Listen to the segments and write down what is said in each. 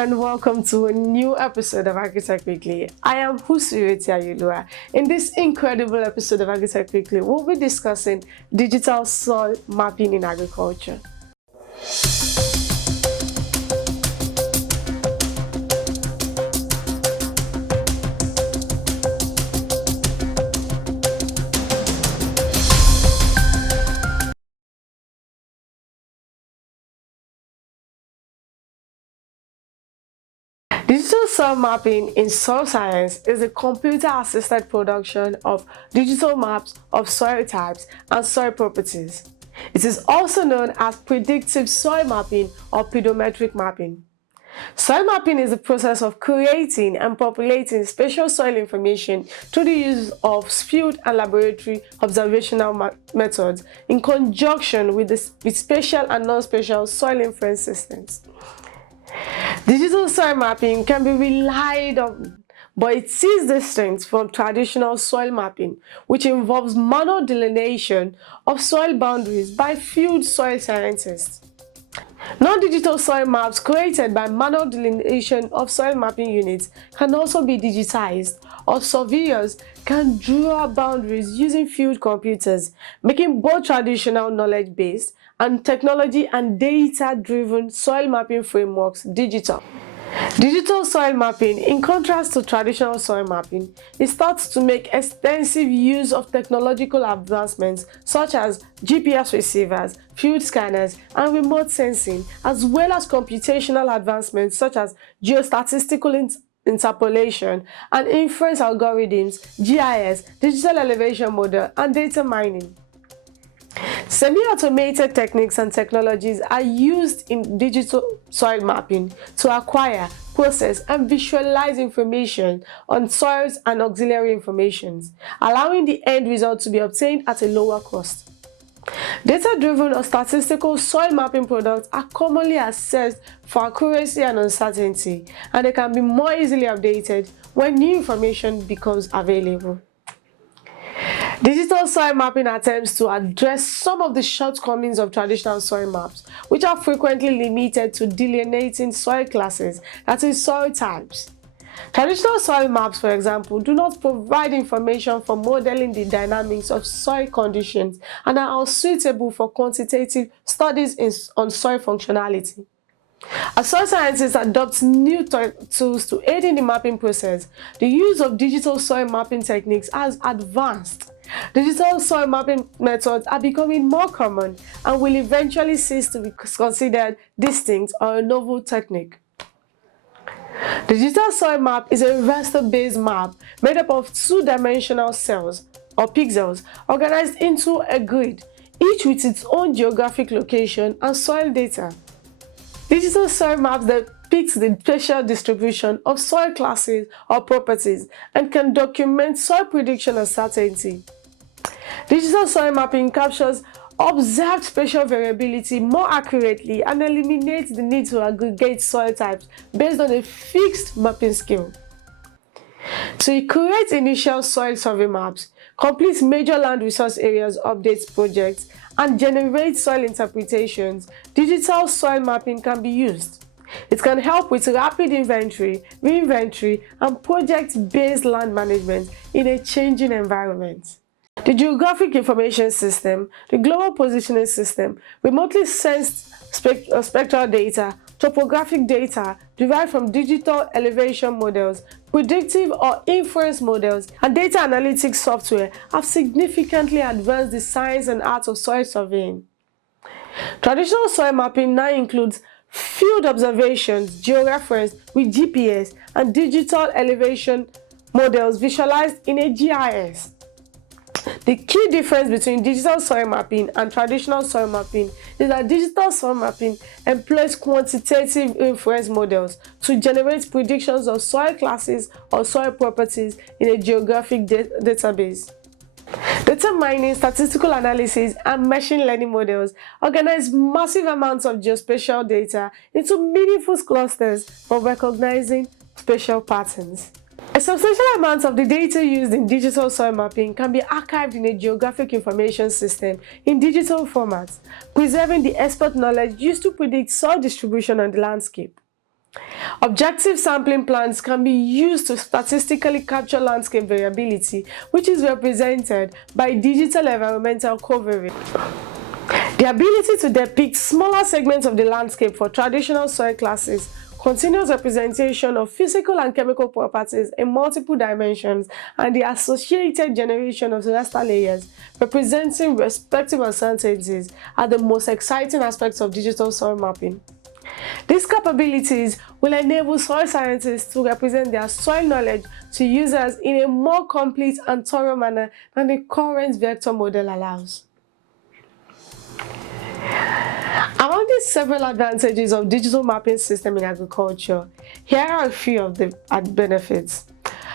and welcome to a new episode of Agritech Weekly. I am Husireti Ayolua. In this incredible episode of Agritech Weekly, we'll be discussing digital soil mapping in agriculture. Digital soil mapping in soil science is a computer-assisted production of digital maps of soil types and soil properties. It is also known as predictive soil mapping or pedometric mapping. Soil mapping is the process of creating and populating spatial soil information through the use of field and laboratory observational methods in conjunction with spatial and non-spatial soil inference systems. Digital soil mapping can be relied on, but it is distinct from traditional soil mapping, which involves manual delineation of soil boundaries by field soil scientists. Non-digital soil maps created by manual delineation of soil mapping units can also be digitized, or surveyors can draw boundaries using field computers, making both traditional knowledge-based and technology and data-driven soil mapping frameworks digital. Digital soil mapping, in contrast to traditional soil mapping, is thought to make extensive use of technological advancements such as GPS receivers, field scanners, and remote sensing, as well as computational advancements such as geostatistical interpolation and inference algorithms, GIS, digital elevation model, and data mining. Semi-automated techniques and technologies are used in digital soil mapping to acquire, process, and visualize information on soils and auxiliary informations, allowing the end result to be obtained at a lower cost. Data-driven or statistical soil mapping products are commonly assessed for accuracy and uncertainty, and they can be more easily updated when new information becomes available. Digital soil mapping attempts to address some of the shortcomings of traditional soil maps, which are frequently limited to delineating soil classes, that is, soil types. Traditional soil maps, for example, do not provide information for modeling the dynamics of soil conditions and are unsuitable for quantitative studies on soil functionality. As soil scientists adopt new tools to aid in the mapping process, the use of digital soil mapping techniques has advanced. Digital soil mapping methods are becoming more common and will eventually cease to be considered distinct or a novel technique. The digital soil map is a raster-based map made up of two-dimensional cells or pixels organized into a grid, each with its own geographic location and soil data. Digital soil maps depict the spatial distribution of soil classes or properties and can document soil prediction uncertainty. Digital soil mapping captures observed spatial variability more accurately and eliminates the need to aggregate soil types based on a fixed mapping scale. To create initial soil survey maps, complete major land resource areas updates projects, and generate soil interpretations, digital soil mapping can be used. It can help with rapid inventory, reinventory, and project-based land management in a changing environment. The Geographic Information System, the Global Positioning System, remotely sensed spectral data, topographic data derived from digital elevation models, predictive or inference models, and data analytics software have significantly advanced the science and art of soil surveying. Traditional soil mapping now includes field observations, georeference with GPS, and digital elevation models visualized in a GIS. The key difference between digital soil mapping and traditional soil mapping is that digital soil mapping employs quantitative inference models to generate predictions of soil classes or soil properties in a geographic database. Data mining, statistical analysis, and machine learning models organize massive amounts of geospatial data into meaningful clusters for recognizing spatial patterns. A substantial amount of the data used in digital soil mapping can be archived in a geographic information system in digital formats, preserving the expert knowledge used to predict soil distribution on the landscape. Objective sampling plans can be used to statistically capture landscape variability, which is represented by digital environmental coverage. The ability to depict smaller segments of the landscape for traditional soil classes, continuous representation of physical and chemical properties in multiple dimensions, and the associated generation of raster layers representing respective uncertainties are the most exciting aspects of digital soil mapping. These capabilities will enable soil scientists to represent their soil knowledge to users in a more complete and thorough manner than the current vector model allows. Among the several advantages of digital mapping system in agriculture, here are a few of the benefits.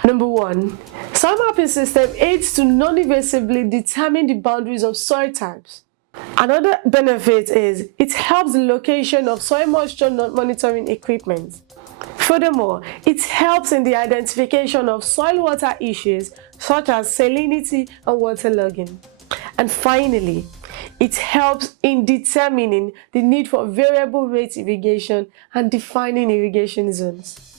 Number 1, soil mapping system aids to non-invasively determine the boundaries of soil types. Another benefit is it helps the location of soil moisture monitoring equipment. Furthermore, it helps in the identification of soil water issues such as salinity and waterlogging. And finally, it helps in determining the need for variable rate irrigation and defining irrigation zones.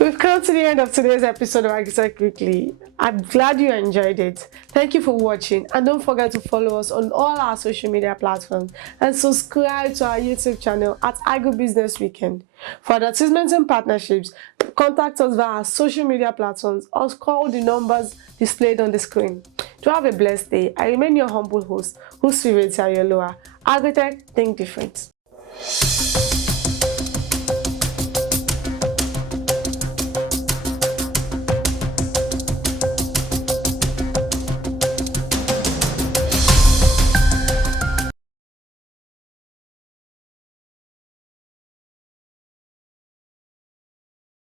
We've come to the end of today's episode of Agritech Weekly. I'm glad you enjoyed it. Thank you for watching, and don't forget to follow us on all our social media platforms and subscribe to our YouTube channel at Agribusiness Weekend. For advertisements and partnerships, contact us via our social media platforms or call the numbers displayed on the screen. To have a blessed day, I remain your humble host, Agritech, think different.